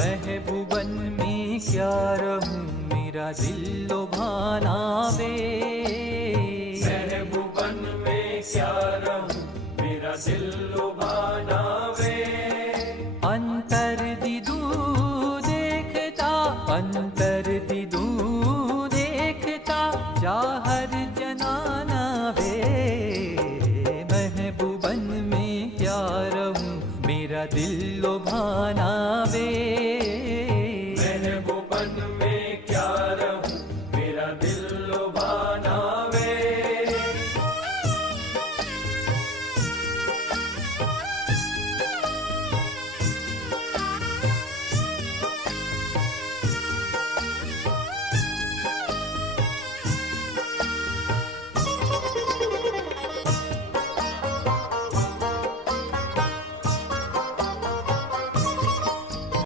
महबूबन में क्या रहूँ? मेरा दिल लुभाना वे महबूबन में क्या रहूँ? मेरा दिल लुभाना वे अंतर दिदू देखता अंतर दिदू देखता चाहर जनाना वे महबूबन में क्या रहूँ? मेरा दिल लुभाना वे